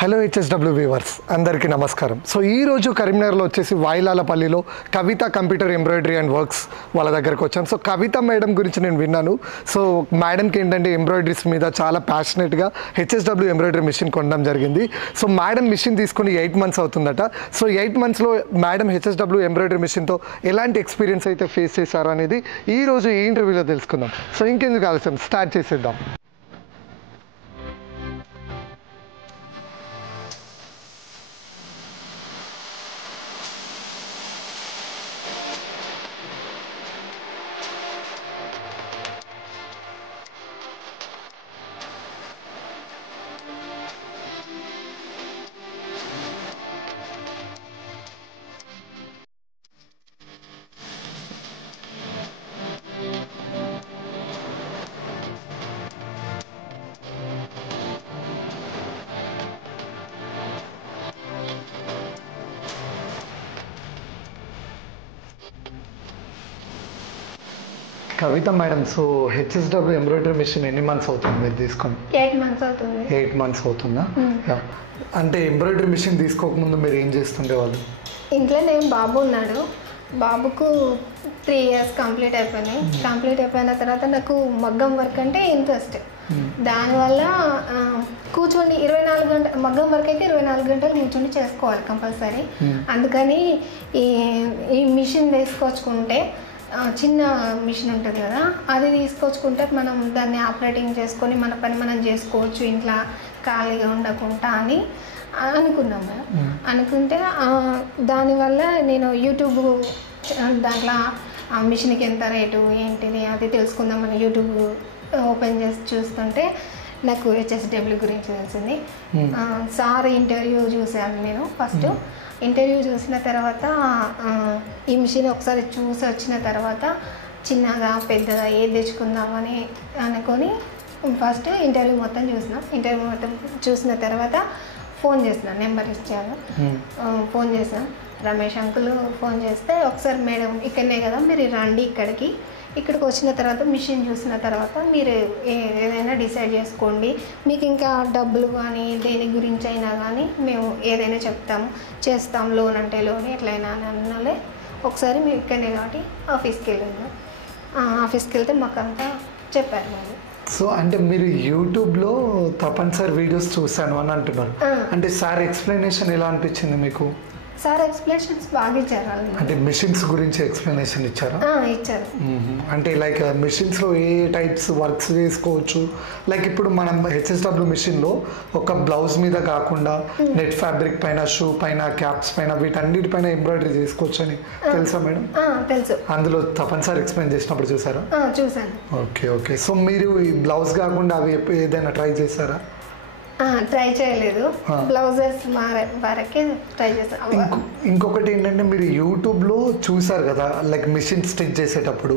Hello HSW viewers అందరికీ నమస్కారం. So ఈరోజు కరీంనగర్లో వచ్చేసి వాయిలాలపల్లిలో కవిత కంప్యూటర్ ఎంబ్రాయిడరీ అండ్ వర్క్స్ వాళ్ళ దగ్గరకు వచ్చాను. సో కవిత మేడం గురించి నేను విన్నాను. సో మేడంకి ఏంటంటే ఎంబ్రాయిడరీస్ మీద చాలా ప్యాషనెట్గా హెచ్ఎస్డబ్ల్యూ ఎంబ్రాయిడరీ మిషన్ కొనడం జరిగింది. సో మేడం మిషన్ తీసుకుని 8 months అవుతుందట. సో 8 monthsలో మేడం హెచ్ఎస్డబ్ల్యూ ఎంబ్రాయిడరీ మిషన్తో ఎలాంటి ఎక్స్పీరియన్స్ అయితే ఫేస్ చేశారో అనేది ఈరోజు ఈ ఇంటర్వ్యూలో తెలుసుకుందాం. సో ఇంకెందుకు ఆలస్యం, స్టార్ట్ చేసేద్దాం. Kavitha madam, so HSW embroidery machine ఎన్ని మంత్స్ అవుతుంది మీరు తీసుకొని? 8 months అవుతుంది. 8 months అవుతుందా? అంటే ఎంబ్రాయిడరీ మిషన్ తీసుకోకముందు మీరు ఏం చేస్తుండేవాళ్ళు? ఇంట్లోనే బాబు ఉన్నాడు. బాబుకు 3 years కంప్లీట్ అయిపోయినాయి. కంప్లీట్ అయిపోయిన తర్వాత నాకు మగ్గం వర్క్ అంటే ఇంట్రెస్ట్. దానివల్ల కూర్చొని 24 గంటలు మగ్గం వర్క్ అయితే 24 గంటలు నిల్చొని చేసుకోవాలి కంపల్సరీ. అందుకని ఈ మిషన్ వేసుకొచ్చుకుంటే చిన్న మిషన్ ఉంటుంది కదా, అది తీసుకొచ్చుకుంటే మనం దాన్ని ఆపరేటింగ్ చేసుకొని మన పని మనం చేసుకోవచ్చు ఇంట్లో ఖాళీగా ఉండకుండా అని అనుకున్నాం కదా. అనుకుంటే దానివల్ల నేను యూట్యూబ్ దాంట్లో ఆ మిషన్కి ఎంత రేటు ఏంటిది అది తెలుసుకుందామని యూట్యూబ్ ఓపెన్ చేసి చూస్తుంటే నాకు హెచ్ఎస్డబ్ల్యూ గురించి తెలిసింది. సార్ ఇంటర్వ్యూ చూశాను నేను. ఫస్ట్ ఇంటర్వ్యూ చూసిన తర్వాత ఈ మిషన్ ఒకసారి చూసి వచ్చిన తర్వాత చిన్నగా పెద్దగా ఏది తెచ్చుకుందామని అనుకొని ఫస్ట్ ఇంటర్వ్యూ మొత్తం చూసినాం. ఇంటర్వ్యూ మొత్తం చూసిన తర్వాత ఫోన్ చేసినాం, నెంబర్ ఇచ్చాను. ఫోన్ చేసినాం, రమేష్ అంకుల్ ఫోన్ చేస్తే ఒకసారి మేడం ఇక్కడనే కదా మీరు రండి ఇక్కడికి వచ్చిన తర్వాత మిషన్ చూసిన తర్వాత మీరు ఏదైనా డిసైడ్ చేసుకోండి. మీకు ఇంకా డబ్బులు కానీ దేని గురించి అయినా కానీ మేము ఏదైనా చెప్తాము, చేస్తాం, లోన్ అంటే లోన్ ఎట్లయినా అని అన్నాలే. ఒకసారి మేము ఇక్కడనే కాబట్టి ఆఫీస్కి వెళ్ళాము. ఆఫీస్కి వెళ్తే మాకు అంతా చెప్పారు వాళ్ళు. సో అంటే మీరు యూట్యూబ్లో తప్పనిసరి వీడియోస్ చూశాను అని అంటున్నారు. అంటే సార్ ఎక్స్ప్లెనేషన్ ఎలా అనిపించింది మీకు? సార్ ఎక్స్ప్లెనేషన్స్ బాగా ఇచ్చారు. అంటే మిషన్స్ గురించి ఎక్స్ప్లెనేషన్ ఇచ్చారా? ఇచ్చారు. అంటే లైక్ మిషన్స్లో ఏ టైప్స్ వర్క్స్ చేసుకోవచ్చు, లైక్ ఇప్పుడు మనం హెచ్ఎస్డబ్ల్యూ మిషన్లో ఒక బ్లౌజ్ మీద కాకుండా నెట్ ఫ్యాబ్రిక్ పైన, షూ పైన, క్యాప్స్ పైన, వీటన్నిటిపైన ఎంబ్రాయిడరీ చేసుకోవచ్చు అని తెలుసా మేడం? తెలుసు. అందులో తప్పనిసరి ఎక్స్ప్లెయిన్ చేసినప్పుడు చూసారా? చూసాను. ఓకే. సో మీరు ఈ బ్లౌజ్ కాకుండా అవి ఏదైనా ట్రై చేశారా? ట్రై చేయలేదు, బ్లౌజెస్ వరకే ట్రై చేస్తాను. ఇంకొకటి ఏంటంటే మీరు యూట్యూబ్లో చూసారు కదా, లైక్ మిషన్ స్టిచ్ చేసేటప్పుడు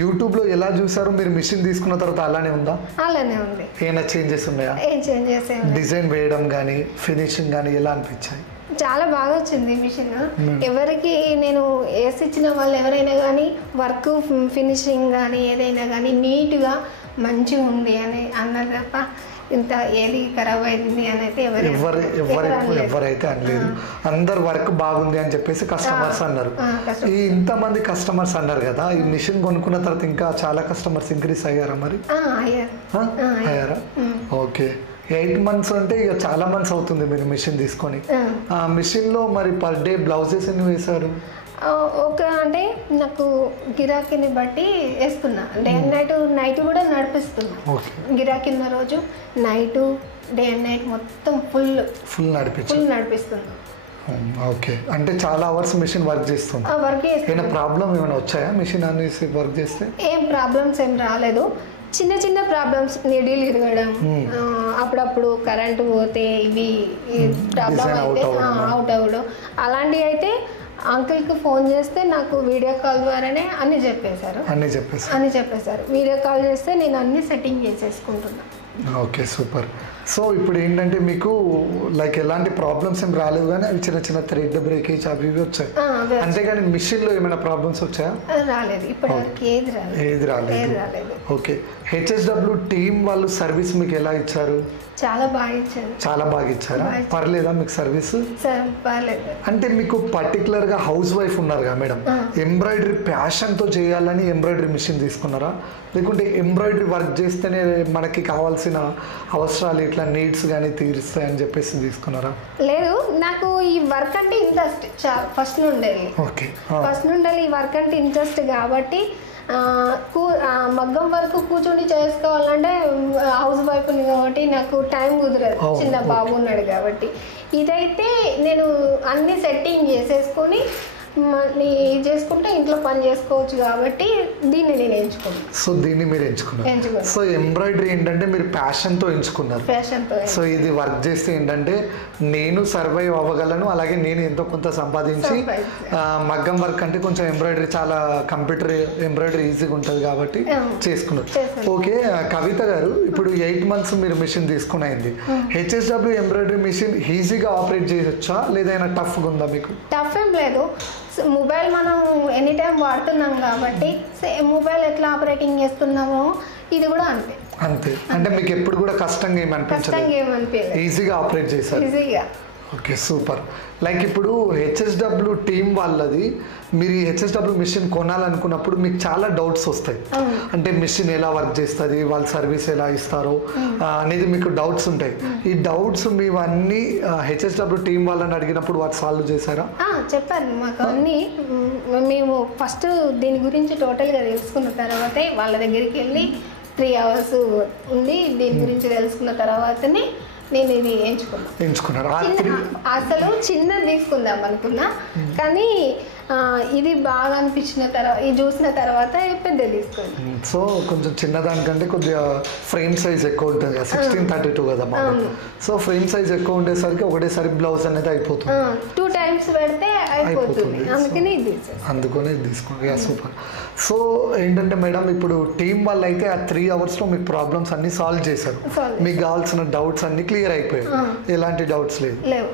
యూట్యూబ్లో ఎలా చూసారో మీరు మిషన్ తీసుకున్న తర్వాత అలానే ఉందా? అలానే ఉంది. ఏమైనా చేంజెస్ ఉన్నాయా? ఏం చేంజెస్? డిజైన్ వేయడం కానీ ఫినిషింగ్ కానీ ఎలా అనిపించాయి? చాలా బాగా వచ్చింది మిషన్. ఎవరికి నేను వేసి ఇచ్చిన వాళ్ళు ఎవరైనా కానీ వర్క్ ఫినిషింగ్ కానీ ఏదైనా కానీ నీట్గా మంచిగా ఉంది అని అన్నారు తప్ప ఇంత ఏది ఖరాబ్ అయింది అని అయితే ఎవరైతే అనలేదు. అందరు వర్క్ బాగుంది అని చెప్పేసి కస్టమర్స్ అన్నారు. ఈ ఇంతమంది కస్టమర్స్ అన్నారు కదా, ఈ మిషన్ కొనుక్కున్న తర్వాత ఇంకా చాలా కస్టమర్స్ ఇంక్రీస్ అయ్యారా మరి? అయ్యారా? ఓకే. 8 months అంటే ఇక చాలా మంత్స్ అవుతుంది మీరు మిషన్ తీసుకొని. ఆ మిషన్లో మరి పర్ డే బ్లౌజెస్ ఎన్ని వేశారు? అంటే నాకు గిరాకీని బట్టి వేస్తున్నా. డే అండ్ నైట్ కూడా నడిపిస్తున్నా. గిరాకీ ఉన్న రోజు నైట్, డే అండ్ నైట్ మొత్తం ఫుల్ నడిపిస్తున్నా. ఓకే. అంటే చాలా అవర్స్ మిషన్ వర్క్ చేస్తుంది. ఏమైనా ప్రాబ్లం ఏమైనా వచ్చాయా మిషన్ అనేసి వర్క్ చేస్తే? ఏం ప్రాబ్లమ్స్ ఏం రాలేదు. చిన్న ప్రాబ్లమ్స్, నీడిల్ ఇరగడం, అప్పుడప్పుడు కరెంటు పోతే ఇవి ప్రాబ్లం అయితే అవుట్ అవ్వడం, అలాంటివి అయితే అంకుల్కి ఫోన్ చేస్తే నాకు వీడియో కాల్ ద్వారానే అన్నీ చెప్పేశారు. వీడియో కాల్ చేస్తే నేను అన్ని సెట్టింగ్ చేసేసుకుంటున్నాను. Okay, super. సో ఇప్పుడు ఏంటంటే మీకు లైక్ ఎలాంటి ప్రాబ్లమ్స్ ఏం రాలేదు కానీ అవి చిన్న చిన్న థ్రెడ్ బ్రేకేజ్ అవి ఇవి వచ్చాయి, అంతేగాని మిషన్లో ఏమైనా ప్రాబ్లమ్స్ వచ్చాయా? రాలేదు, ఇప్పుడు ఏది రాలేదు. ఓకే, హెచ్ఎస్డబ్ల్యూ టీం వాళ్ళు సర్వీస్ మీకు ఎలా ఇచ్చారు? చాలా బాగా ఇచ్చారు. చాలా బాగా ఇచ్చారా? పర్లేదా మీకు సర్వీస్? పర్లేదు. అంటే మీకు పర్టికులర్గా హౌస్ వైఫ్ ఉన్నారు కదా మేడం, ఎంబ్రాయిడరీ ప్యాషన్తో చేయాలని ఎంబ్రాయిడరీ మిషన్ తీసుకున్నారా, లేకుంటే ఎంబ్రాయిడరీ వర్క్ చేస్తేనే మనకి కావాల్సిన అవసరాలు ఇట్లా నీడ్స్ కానీ తీరుస్తాయని చెప్పేసి తీసుకున్నారా? లేదు, నాకు ఈ వర్క్ అంటే ఇంట్రెస్ట్ ఫస్ట్ నుండి. ఓకే, ఫస్ట్ నుండి ఈ వర్క్ అంటే ఇంట్రెస్ట్ కాబట్టి మగ్గం వరకు కూర్చొని చేసుకోవాలంటే హౌస్ వైఫ్ని కాబట్టి నాకు టైం కుదరదు, చిన్న బాబు ఉన్నాడు కాబట్టి. ఇదైతే నేను అన్ని సెట్టింగ్ చేసేసుకొని మళ్ళీ చేసుకుంటే ఇంట్లో పని చేసుకోవచ్చు కాబట్టి దీన్ని నేను ఎంచుకున్నాను. సో దీన్ని మీరు ఎంచుకున్నారు. సో ఎంబ్రాయిడరీ ఏంటంటే మీరు ప్యాషన్తో ఎంచుకున్నారు. సో ఇది వర్క్ చేస్తే ఏంటంటే నేను సర్వైవ్ అవ్వగలను, అలాగే నేను ఎంతో కొంత సంపాదించి మగ్గం వర్క్ అంటే కొంచెం ఎంబ్రాయిడరీ చాలా కంప్యూటర్ ఎంబ్రాయిడరీ ఈజీగా ఉంటుంది కాబట్టి చేసుకున్నారు. ఓకే కవిత గారు, ఇప్పుడు 8 months మీరు మిషన్ తీసుకుని అయింది. హెచ్ఎస్డబ్ల్యూ ఎంబ్రాయిడరీ మిషన్ ఈజీగా ఆపరేట్ చేయొచ్చా లేదా టఫ్గా ఉందా మీకు? టఫ్ ఏం లేదు, మొబైల్ మనం ఎనీ టైం వాడుతున్నాం కాబట్టి మొబైల్ ఎట్లా ఆపరేటింగ్ చేస్తున్నామో ఇది కూడా అంతే. అంటే మీకు ఎప్పుడు కూడా కష్టంగా ఏమనిపించలేదు, ఈజీగా ఆపరేట్ చేశారు. ఈజీగా. Okay super. లైక్ ఇప్పుడు హెచ్ఎస్డబ్ల్యూ టీం వాళ్ళది మీరు ఈ హెచ్ఎస్డబ్ల్యూ మిషన్ కొనాలనుకున్నప్పుడు మీకు చాలా డౌట్స్ వస్తాయి, అంటే మిషన్ ఎలా వర్క్ చేస్తుంది, వాళ్ళ సర్వీస్ ఎలా ఇస్తారో అనేది మీకు డౌట్స్ ఉంటాయి. ఈ డౌట్స్ మీవన్నీ హెచ్ఎస్డబ్ల్యూ టీం వాళ్ళని అడిగినప్పుడు వాటి సాల్వ్ చేశారా? చెప్పారు మాకు అన్నీ. మేము ఫస్ట్ దీని గురించి టోటల్గా తెలుసుకున్న తర్వాతే వాళ్ళ దగ్గరికి వెళ్ళి 3 hours ఉండి దీని గురించి తెలుసుకున్న తర్వాతనే నేను ఇది ఎంచుకున్నాను. అసలు చిన్నది తీసుకుందాం అనుకున్నా, కానీ ఇది బాగా అనిపించిన తర్వాత ఇది చూసిన తర్వాత పెద్ద తీసుకున్నాను. సో కొంచెం చిన్నదానికంటే కొద్దిగా ఫ్రేమ్ సైజ్ ఎక్కువ ఉంటుంది కదా, 1632 కదా మాకు. సో ఫ్రేమ్ సైజ్ ఎక్కువ ఉండేసరికి ఒకటేసారి బ్లౌజ్ అనేది అయిపోతుంది, 2 times పెడితే అయిపోతుంది, అందుకని ఇది తీసుకున్నాను. సూపర్. సో ఏంటంటే మేడం ఇప్పుడు టీం వాళ్ళు అయితే ఆ 3 hours మీకు ప్రాబ్లమ్స్ అన్ని సాల్వ్ చేశారు, మీకు కావాల్సిన డౌట్స్ అన్ని క్లియర్ అయిపోయాయి, ఎలాంటి డౌట్స్ లేవు.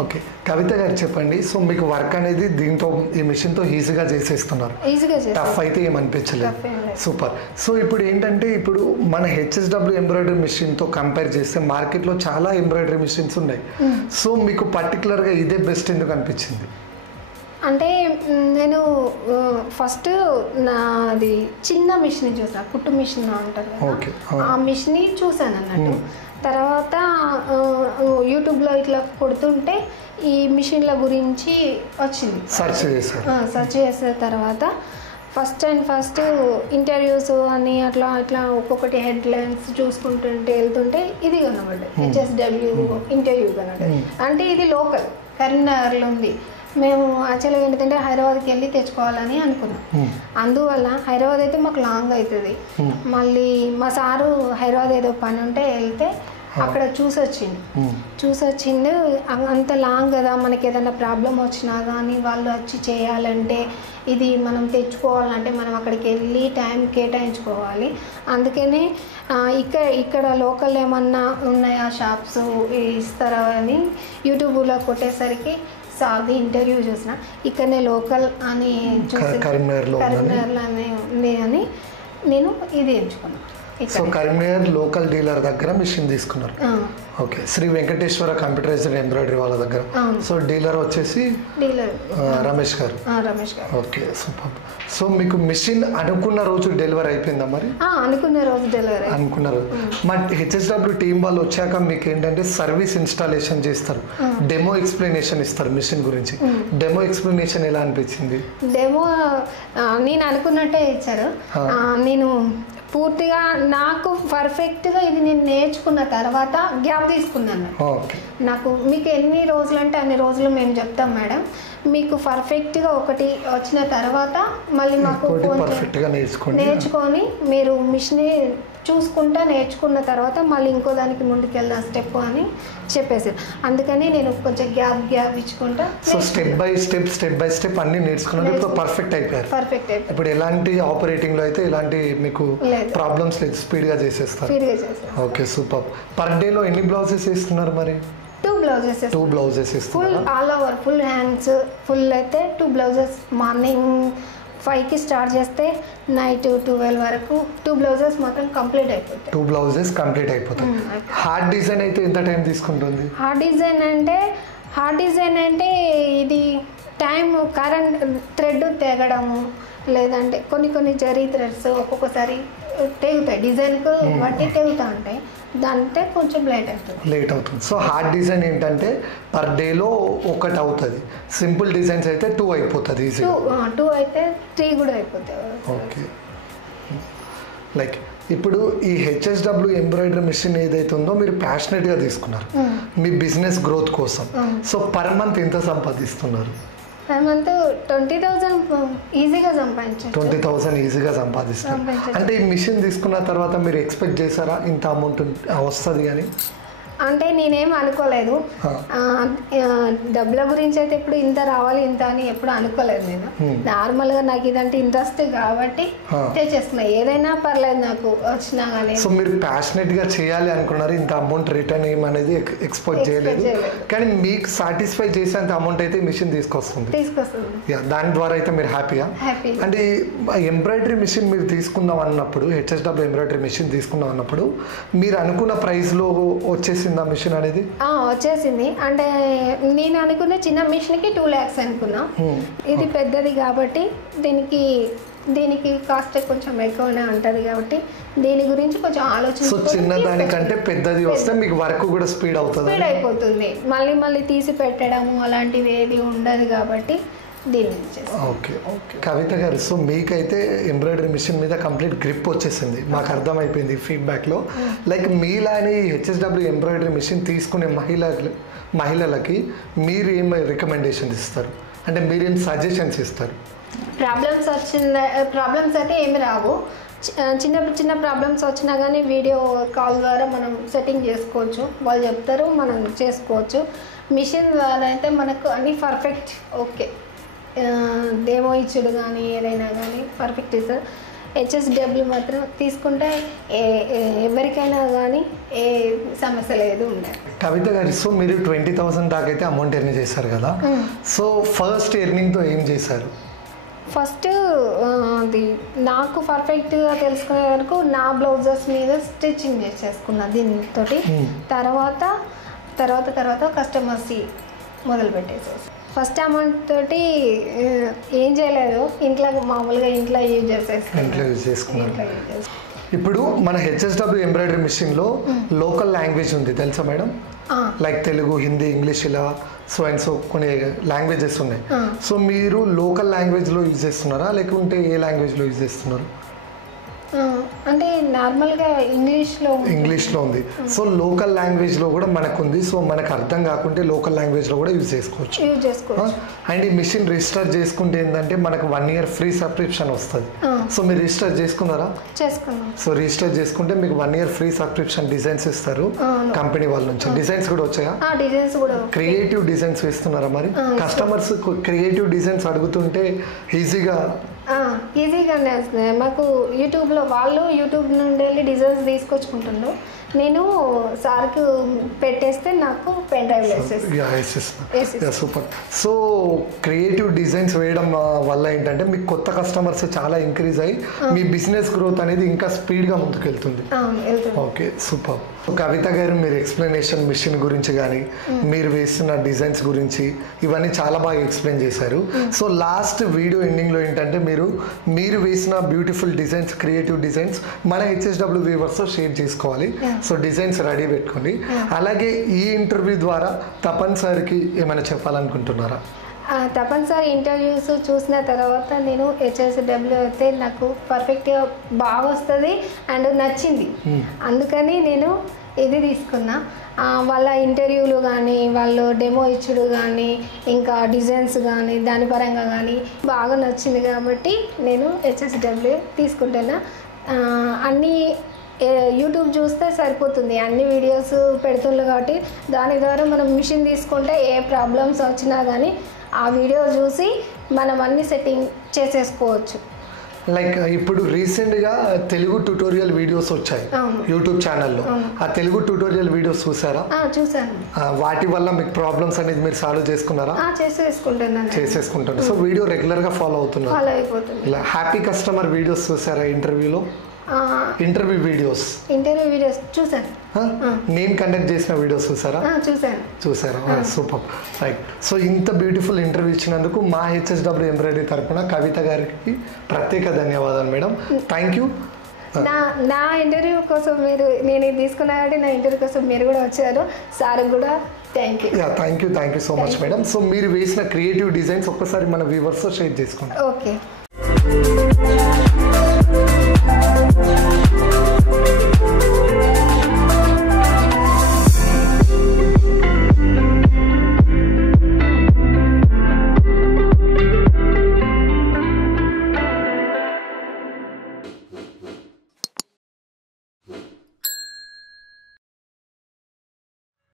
ఓకే కవిత గారు చెప్పండి, సో మీకు వర్క్ అనేది దీంతో ఈ మిషన్తో ఈజీగా చేసేస్తున్నారు, టఫ్ అయితే ఏమనిపించలేదు. సూపర్. సో ఇప్పుడు ఏంటంటే ఇప్పుడు మన హెచ్ఎస్డబ్ల్యూ ఎంబ్రాయిడరీ మిషన్తో కంపేర్ చేస్తే మార్కెట్లో చాలా ఎంబ్రాయిడరీ మిషన్స్ ఉన్నాయి, సో మీకు పర్టికులర్గా ఇదే బెస్ట్ ఎందుకు అనిపించింది? అంటే నేను ఫస్ట్ నాది చిన్న మిషన్ చూసాను, కుట్టు మిషన్ అంటారు కదా, ఆ మిషన్ చూసాను అన్నట్టు. తర్వాత యూట్యూబ్లో ఇట్లా కొడుతుంటే ఈ మిషన్ల గురించి వచ్చింది, సెర్చ్ చేసిన తర్వాత ఫస్ట్ ఇంటర్వ్యూస్ అని అట్లా ఒక్కొక్కటి హెడ్లైన్స్ చూసుకుంటుంటే వెళ్తుంటే ఇది కనబడ్డది, హెచ్ఎస్డబ్ల్యూ ఇంటర్వ్యూ కనబడ్డది. అంటే ఇది లోకల్ కరీంనగర్లో ఉంది. మేము యాక్చువల్గా ఏంటంటే హైదరాబాద్కి వెళ్ళి తెచ్చుకోవాలని అనుకున్నాం, అందువల్ల హైదరాబాద్ అయితే మాకు లాంగ్ అవుతుంది. మళ్ళీ మా సారు హైదరాబాద్ ఏదో పని ఉంటే వెళ్తే అక్కడ చూసొచ్చిండు. అంత లాంగ్ కదా, మనకి ఏదైనా ప్రాబ్లం వచ్చినా కానీ వాళ్ళు వచ్చి చేయాలంటే ఇది మనం తెచ్చుకోవాలంటే మనం అక్కడికి వెళ్ళి టైం కేటాయించుకోవాలి. అందుకనే ఇక్కడ లోకల్ ఏమన్నా ఉన్నాయా షాప్స్ ఇస్తారా అని యూట్యూబ్లో కొట్టేసరికి సార్ది ఇంటర్వ్యూ చూసిన, ఇక్కడనే లోకల్ అని చూసి కరీంనగర్లో ఉంది అని నేను ఇది ఎంచుకున్నాను. సో కరీంనగర్ లోకల్ డీలర్ దగ్గర మిషన్ తీసుకున్నారు. Okay, Shri Venkateshwara computerized embroidery వాళ్ళ దగ్గర. సో డీలర్ వచ్చేసి Ramesh garu. Okay super. So మీకు మిషన్ అనుకున్న రోజు డెలివరీ అయిపోయిందా? మరి అనుకున్న రోజు మా హెచ్ఎస్డబ్ల్యూ టీం వాళ్ళు వచ్చాక మీకు ఏంటంటే సర్వీస్ ఇన్స్టాలేషన్ చేస్తారు, డెమో ఎక్స్ప్లెనేషన్ ఇస్తారు మిషన్ గురించి. డెమో ఎక్స్ప్లెనేషన్ ఎలా అనిపించింది? డెమో నేను అనుకున్నట్టే ఇచ్చారు. నేను పూర్తిగా నాకు పర్ఫెక్ట్గా ఇది నేను నేర్చుకున్న తర్వాత గ్యాప్ తీసుకున్నాను. నాకు మీకు ఎన్ని రోజులు అంటే అన్ని రోజులు మేము చెప్తాం మేడం, మీకు పర్ఫెక్ట్గా ఒకటి వచ్చిన తర్వాత మళ్ళీ మాకు నేర్చుకొని మీరు మిషన్ చూసుకుంటా నేర్చుకున్న తర్వాత మళ్ళీ ఇంకో దానికి ముందుకెళ్దాం స్టెప్ అని చెప్పేసారు. అందుకని నేను కొంచెం గ్యాప్ ఇచ్చుకుంటా. సో స్టెప్ బై స్టెప్ అన్ని నేర్చుకున్నాను. ఇప్పుడు పర్ఫెక్ట్ అయిపోయారు. పర్ఫెక్ట్ అయిపోయి ఇప్పుడు ఎలాంటి ఆపరేటింగ్ లో అయితే ఎలాంటి మీకు ప్రాబ్లమ్స్ లేదు, స్పీడ్ గా చేసేస్తారు. Okay, super. పర్ డే లో ఎన్ని బ్లౌజెస్ వేస్తున్నారు మరి? 2 blouses full all over, full hands full అయితే 2 బ్లౌజెస్. మార్నింగ్ 5కి స్టార్ట్ చేస్తే నైట్ 12 వరకు 2 బ్లౌజెస్ మాత్రం కంప్లీట్ అయిపోతాయి. 2 బ్లౌజెస్ కంప్లీట్ అయిపోతాయి. హార్డ్ డిజైన్ అయితే ఎంత టైం తీసుకుంటుంది? హార్డ్ డిజైన్ అంటే ఇది టైం కరెంట్ థ్రెడ్ తెగడము, లేదంటే కొన్ని జరీ థ్రెడ్స్ ఒక్కొక్కసారి తెగుతాయి, డిజైన్కు బట్టి తెగుతూ ఉంటాయి. దాంతో కొంచెం లేట్ అవుతుంది. సో హార్డ్ డిజైన్ ఏంటంటే పర్ డేలో 1 అవుతుంది, సింపుల్ డిజైన్స్ అయితే 2 అయిపోతుంది ఈజీ. 2 అయితే 3 కూడా అయిపోతాయి. ఓకే, లైక్ ఇప్పుడు ఈ హెచ్ఎస్డబ్ల్యూ ఎంబ్రాయిడరీ మిషన్ ఏదైతే ఉందో మీరు ప్యాషనెట్గా తీసుకున్నారు మీ బిజినెస్ గ్రోత్ కోసం. సో పర్ మంత్ ఎంత సంపాదిస్తున్నారు? పర్ మంత్ 20,000 ఈజీగా సంపాదించారు. 20,000 ఈజీగా సంపాదిస్తారు. అంటే ఈ మిషన్ తీసుకున్న తర్వాత మీరు ఎక్స్పెక్ట్ చేశారా ఇంత అమౌంట్ వస్తుంది అని? అంటే నేనేం అనుకోలేదు. డబ్బుల గురించి అయితే ఇప్పుడు ఇంత రావాలి ఇంత అని ఎప్పుడు అనుకోలేదు నేను. నార్మల్గా నాకు ఇదంటే ఇంట్రెస్ట్ కాబట్టి తెచ్చేస్తున్నా. ఏదైనా పర్లేదు నాకు వచ్చినా కానీ. సో మీరు ప్యాషనెట్గా చేయాలి అనుకున్నారు, ఇంత అమౌంట్ రిటర్న్ ఏమనేది ఎక్స్పెక్ట్ చేయలేదు. కానీ మీకు సాటిస్ఫై చేసేంత అమౌంట్ అయితే మిషన్ తీసుకొస్తుంది. దాని ద్వారా అయితే మీరు హ్యాపీయా? అంటే ఎంబ్రాయిడరీ మిషన్ మీరు తీసుకుందాం అన్నప్పుడు, హెచ్ఎస్డబ్ల్యూ ఎంబ్రాయిడరీ మిషన్ తీసుకుందాం అన్నప్పుడు మీరు అనుకున్న ప్రైస్లో వచ్చేసి మిషన్ అనేది వచ్చేసింది. అంటే నేను అనుకున్న చిన్న మిషన్ కి 2 lakhs అనుకున్నా. ఇది పెద్దది కాబట్టి దీనికి కాస్ట్ కొంచెం ఎక్కువనే ఉంటది కాబట్టి దీని గురించి కొంచెం ఆలోచన. సో చిన్న దానికంటే పెద్దది వస్తే మీకు వర్క్ కూడా స్పీడ్ అయిపోతుంది. మళ్ళీ తీసి పెట్టడము అలాంటివి ఏది ఉండదు కాబట్టి ఓకే. కవిత గారు, సో మీకైతే ఎంబ్రాయిడరీ మిషన్ మీద కంప్లీట్ గ్రిప్ వచ్చేసింది, మాకు అర్థమైపోయింది ఫీడ్బ్యాక్లో. లైక్ మీలానే హెచ్ఎస్డబ్ల్యూ ఎంబ్రాయిడరీ మిషన్ తీసుకునే మహిళలకి మీరు ఏం రికమెండేషన్ ఇస్తారు? అంటే మీరేం సజెషన్స్ ఇస్తారు? ప్రాబ్లమ్స్ అయితే ఏమి రావు. చిన్న ప్రాబ్లమ్స్ వచ్చినా కానీ వీడియో కాల్ ద్వారా మనం సెట్టింగ్ చేసుకోవచ్చు. వాళ్ళు చెప్తారు, మనం చేసుకోవచ్చు. మిషన్ ద్వారా అయితే మనకు అన్ని పర్ఫెక్ట్ ఓకే. డెమో ఇచ్చుడు కానీ ఏదైనా కానీ పర్ఫెక్ట్ ఇస్తారు. హెచ్ఎస్డబ్ల్యూ మాత్రం తీసుకుంటే ఎవరికైనా కానీ ఏ సమస్య లేదు ఉండదు. కవిత గారు, సో మీరు 20,000 దాకా అయితే అమౌంట్ ఎర్న్ చేశారు కదా, సో ఫస్ట్ ఎర్నింగ్తో ఏం చేశారు? ఫస్ట్ అది నాకు పర్ఫెక్ట్గా తెలుసుకునే వరకు నా బ్లౌజెస్ మీద స్టిచ్చింగ్ చేసేసుకున్నా దీంతో. తర్వాత కస్టమర్స్ మొదలు పెట్టేసేసి ఫస్ట్ అమౌంట్ తోటి ఏం చేయలేదు, మామూలుగా ఇంట్లో యూజ్ చేసుకున్నారు. ఇప్పుడు మన హెచ్ఎస్డబ్ల్యూ ఎంబ్రాయిడరీ మిషన్లో లోకల్ లాంగ్వేజ్ ఉంది తెలుసా madam? Like Telugu, Hindi, English ఇలా సో కొన్ని లాంగ్వేజెస్ ఉన్నాయి. సో మీరు లోకల్ లాంగ్వేజ్లో యూజ్ చేస్తున్నారా లేకుంటే ఏ లాంగ్వేజ్లో యూజ్ చేస్తున్నారు? అంటే నార్మల్గా ఇంగ్లీష్లో ఉంది. సో లోకల్ లాంగ్వేజ్లో కూడా మనకు ఉంది. సో మనకు అర్థం కాకుంటే లోకల్ లాంగ్వేజ్లో కూడా యూజ్ చేసుకోవచ్చు. అండ్ ఈ మిషన్ రిజిస్టర్ చేసుకుంటే ఏంటంటే మనకు 1 year ఫ్రీ సబ్స్క్రిప్షన్ వస్తుంది. సో మీరు రిజిస్టర్ చేసుకున్నారా? సో రిజిస్టర్ చేసుకుంటే మీకు 1 year ఫ్రీ సబ్స్క్రిప్షన్ డిజైన్స్ ఇస్తారు కంపెనీ వాళ్ళ నుంచి. డిజైన్స్ కూడా వచ్చాయా? క్రియేటివ్ డిజైన్స్ వేస్తున్నారా మరి? కస్టమర్స్ క్రియేటివ్ డిజైన్స్ అడుగుతుంటే ఈజీగానే వస్తున్నాయి మాకు. యూట్యూబ్ నుండి వెళ్ళి డిజైన్స్ తీసుకొచ్చుకుంటున్నాను. నేను సార్కి పెట్టేస్తే నాకు pen drive super. So creative designs వేయడం వల్ల ఏంటంటే మీకు కొత్త కస్టమర్స్ చాలా ఇంక్రీజ్ అయ్యి మీ బిజినెస్ గ్రోత్ అనేది ఇంకా స్పీడ్గా ముందుకెళ్తుంది. Okay, super. కవిత గారు, మీరు ఎక్స్ప్లెనేషన్ మిషన్ గురించి కానీ మీరు వేస్తున్న డిజైన్స్ గురించి ఇవన్నీ చాలా బాగా ఎక్స్ప్లెయిన్ చేశారు. సో లాస్ట్ వీడియో ఎండింగ్లో ఏంటంటే మీరు వేసిన బ్యూటిఫుల్ డిజైన్స్, క్రియేటివ్ డిజైన్స్ మన హెచ్ఎస్డబ్ల్యూ వ్యూవర్స్తో షేర్ చేసుకోవాలి. సో డిజైన్స్ రెడీ పెట్టుకోండి. అలాగే ఈ ఇంటర్వ్యూ ద్వారా తపన్ సార్కి ఏమైనా చెప్పాలనుకుంటున్నారా? తప్పనిసరి ఇంటర్వ్యూస్ చూసిన తర్వాత నేను హెచ్ఎస్డబ్ల్యూ అయితే నాకు పర్ఫెక్ట్గా బాగా వస్తుంది అండ్ నచ్చింది. అందుకని నేను ఇది తీసుకున్నా. వాళ్ళ ఇంటర్వ్యూలు కానీ వాళ్ళు డెమో ఇచ్చుడు కానీ ఇంకా డిజైన్స్ కానీ దాని పరంగా కానీ బాగా నచ్చింది కాబట్టి నేను హెచ్ఎస్డబ్ల్యూ తీసుకుంటున్నా. అన్నీ యూట్యూబ్ చూస్తే సరిపోతుంది, అన్ని వీడియోస్ పెడుతుండ్రు కాబట్టి దాని ద్వారా మనం మిషన్ తీసుకుంటే ఏ ప్రాబ్లమ్స్ వచ్చినా కానీ ఆ వీడియో చూసి మనం అన్ని సెట్టింగ్ చేసేసుకోవచ్చు. లైక్ ఇప్పుడు రీసెంట్గా తెలుగు ట్యూటోరియల్ వీడియోస్ వచ్చాయి యూట్యూబ్ ఛానల్లో. ఆ తెలుగు ట్యూటోరియల్ వీడియోస్ చూసారా? చూసాను. వాటి వల్ల మీకు ప్రాబ్లమ్స్ అనేది మీరు సాల్వ్ చేసుకున్నారా? చేసేసుకుంటాను. సో వీడియో రెగ్యులర్గా ఫాలో అవుతున్నారు. ఫాలో అయిపోతుంది. ఇలా హ్యాపీ కస్టమర్ వీడియోస్ చూసారా? ఇంటర్వ్యూ వీడియోస్ చూసాను. నేను కండక్ట్ చేసిన వీడియోస్ చూసారా? చూసారా? Super, right. సో ఇంత బ్యూటిఫుల్ ఇంటర్వ్యూ ఇచ్చినందుకు మా HSW ఎంబ్రాయిడరీ తరఫున కవిత గారికి ప్రత్యేక ధన్యవాదాలు మేడం. Thank you. నా ఇంటర్వ్యూ కోసం నేను ఇది తీసుకున్నా కాబట్టి నా ఇంటర్వ్యూ కోసం మీరు కూడా వచ్చారు. సార్ కూడా thank you so much madam. So మీరు వేసిన క్రియేటివ్ డిజైన్స్ ఒక్కసారి మన వ్యూవర్స్తో షేర్ చేసుకోండి. ఓకే.